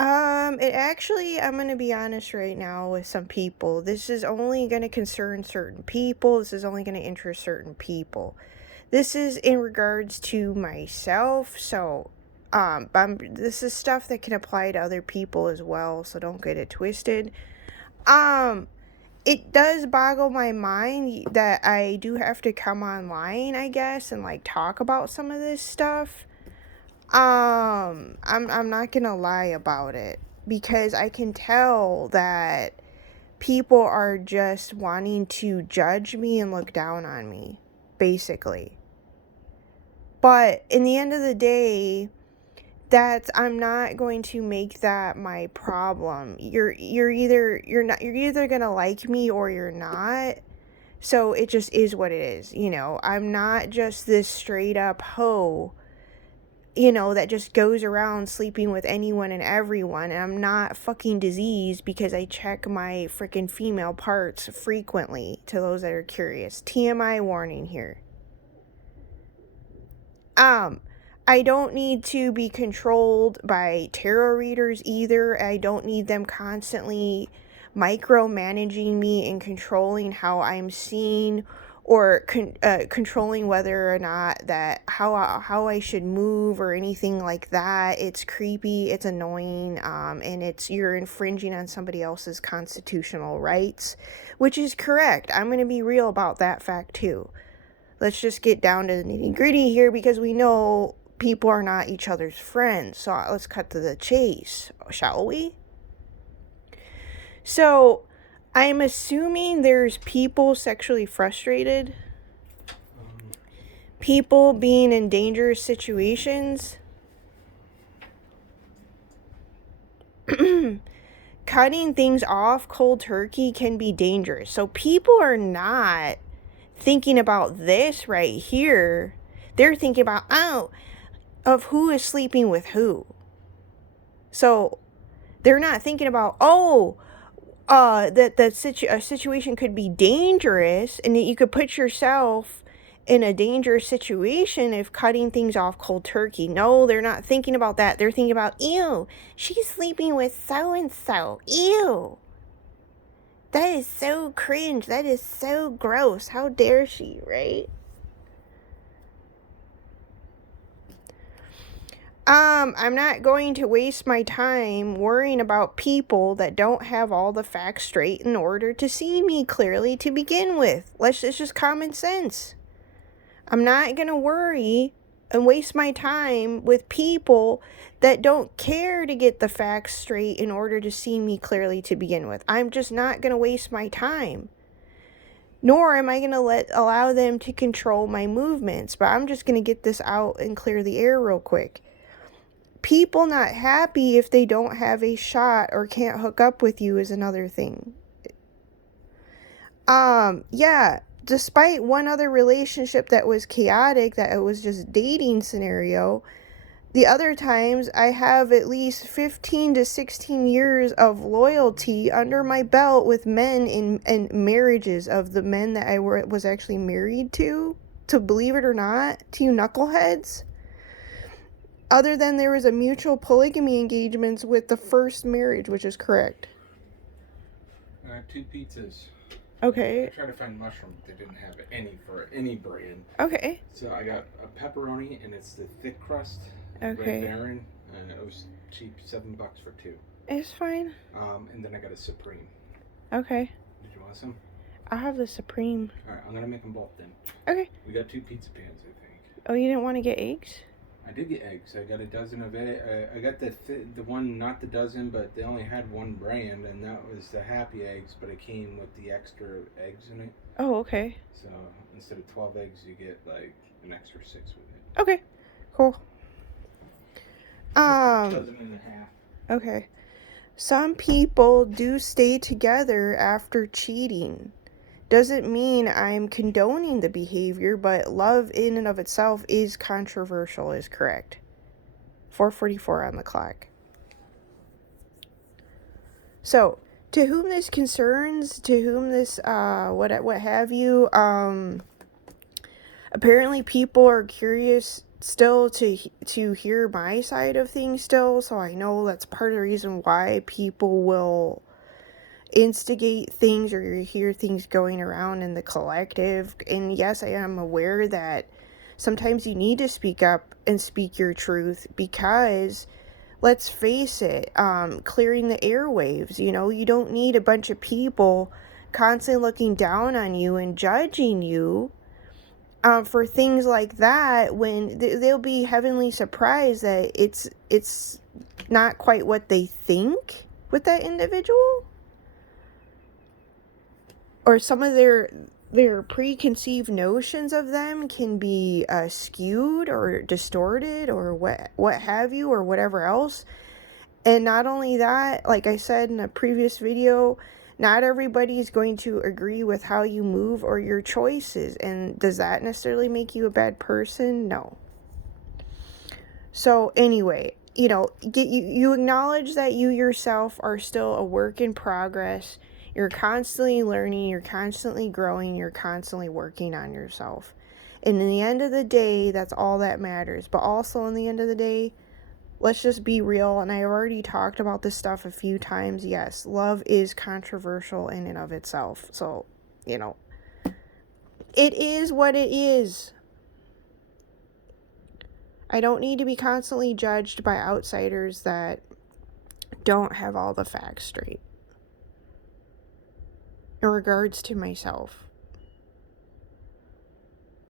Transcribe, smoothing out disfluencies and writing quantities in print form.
It actually, I'm gonna be honest right now with some people. This is only gonna concern certain people. This is only gonna interest certain people. This is in regards to myself, so, this is stuff that can apply to other people as well, so don't get it twisted. Um, it does boggle my mind that I do have to come online, I guess, and, like, talk about some of this stuff. I'm not gonna lie about it because I can tell that people are just wanting to judge me and look down on me, basically. But in the end of the day, I'm not going to make that my problem. You're either gonna like me or you're not. So it just is what it is, you know. I'm not just this straight up hoe, you know, that just goes around sleeping with anyone and everyone. And I'm not fucking diseased because I check my freaking female parts frequently, to those that are curious. TMI warning here. I don't need to be controlled by tarot readers either. I don't need them constantly micromanaging me and controlling how I'm seen, or controlling whether or not that how I should move or anything like that. It's creepy, it's annoying, and you're infringing on somebody else's constitutional rights, which is correct. I'm going to be real about that fact too. Let's just get down to the nitty-gritty here, because we know people are not each other's friends. So let's cut to the chase, shall we? So I'm assuming there's people sexually frustrated, people being in dangerous situations, cutting things off cold turkey can be dangerous. So people are not thinking about this right here. They're thinking about, of who is sleeping with who. So they're not thinking about, that a situation could be dangerous and that you could put yourself in a dangerous situation if cutting things off cold turkey. No, they're not thinking about that. They're thinking about, ew, she's sleeping with so-and-so. Ew. That is so cringe. That is so gross. How dare she, right? I'm not going to waste my time worrying about people that don't have all the facts straight in order to see me clearly to begin with. It's just common sense. I'm not going to worry and waste my time with people that don't care to get the facts straight in order to see me clearly to begin with. I'm just not going to waste my time. Nor am I going to allow them to control my movements. But I'm just going to get this out and clear the air real quick. People not happy if they don't have a shot or can't hook up with you is another thing. Yeah, despite one other relationship that was chaotic, that it was just dating scenario, the other times I have at least 15 to 16 years of loyalty under my belt with men in marriages of the men that I was actually married to believe it or not, to you knuckleheads. Other than there was a mutual polygamy engagements with the first marriage, which is correct. I got 2 pizzas. Okay. I tried to find mushroom, but they didn't have any for any brand. Okay. So I got a pepperoni, and it's the thick crust. Okay. Red Baron, and it was cheap, $7 for 2. It's fine. And then I got a Supreme. Okay. Did you want some? I'll have the Supreme. Alright, I'm gonna make them both then. Okay. We got 2 pizza pans, I think. Oh, you didn't want to get eggs? I did get eggs. I got a dozen of it. I got the one, not the dozen, but they only had one brand, and that was the Happy Eggs, but it came with the extra eggs in it. Oh, okay. So instead of 12 eggs, you get like an extra 6 with it. Okay. Cool. Dozen and a half. Okay. Some people do stay together after cheating. Doesn't mean I'm condoning the behavior, but love in and of itself is controversial, is correct. 4:44 on the clock. So, to whom this concerns, to whom this, what have you, apparently people are curious still to hear my side of things still, so I know that's part of the reason why people will instigate things or you hear things going around in the collective. And yes, I am aware that sometimes you need to speak up and speak your truth because let's face it, clearing the airwaves, you don't need a bunch of people constantly looking down on you and judging you for things like that when they'll be heavenly surprised that it's not quite what they think with that individual, or some of their preconceived notions of them can be skewed or distorted or what have you or whatever else. And not only that, like I said in a previous video, not everybody is going to agree with how you move or your choices. And does that necessarily make you a bad person? No. So anyway, you acknowledge that you yourself are still a work in progress. You're constantly learning, you're constantly growing, you're constantly working on yourself. And in the end of the day, that's all that matters. But also in the end of the day, let's just be real, and I've already talked about this stuff a few times. Yes, love is controversial in and of itself. So, it is what it is. I don't need to be constantly judged by outsiders that don't have all the facts straight in regards to myself.